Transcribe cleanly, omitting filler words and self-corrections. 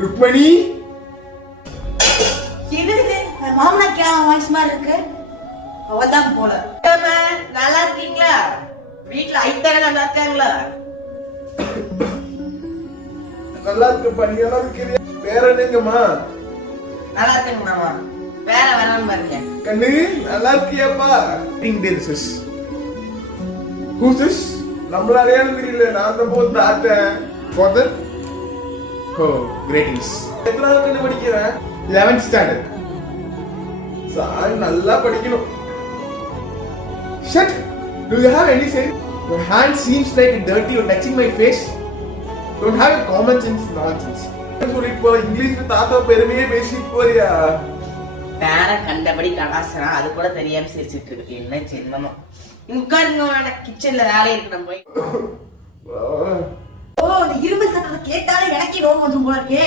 ருக்மணி என்னது மாமனா கேவா வாய்ஸ் மாதிரி இருக்கு. அவதான் போல. நல்லா இருக்கீங்களா? வீட்டுல ஐத்தாங்க நல்லா இருக்காங்களா? நல்லா இருக்குப்பா, நீ நல்லா இருக்கிறியா? வேற என்னங்கம்மா? நல்லா இருக்குங்க மாமா. வேற வேணாம் பாருங்க. கண்ணு நல்லா இருக்கியாப்பா? this is who's this? நம்மள அடையாளம் தெரியல. நான் தான் போய் பார்த்தேன். father oh greetings. எத்தனாவது கண்ணு படிக்கிற? 11th standard. சார் நல்லா படிக்கணும். shut. Do you have any sense? Your hand seems like dirty. You're touching my face. Don't have a common sense nonsense. சொல்லிட்டு போற இங்கிலீஷ்ல தாத்தா பெருமையே பேசிட்டு போறியா? பேர கண்டபடி கடாசனா அது கூட தெரியாம சிரிச்சிட்டு இருக்கு. என்ன சின்னமா உட்காருங்க, கிச்சன்ல வேலை இருக்கு. நம்ம போய் ஓ இந்த இரும்பு சத்தத்தை கேட்டாலே எனக்கே ரோகம் வந்துரும் போல இருக்கே.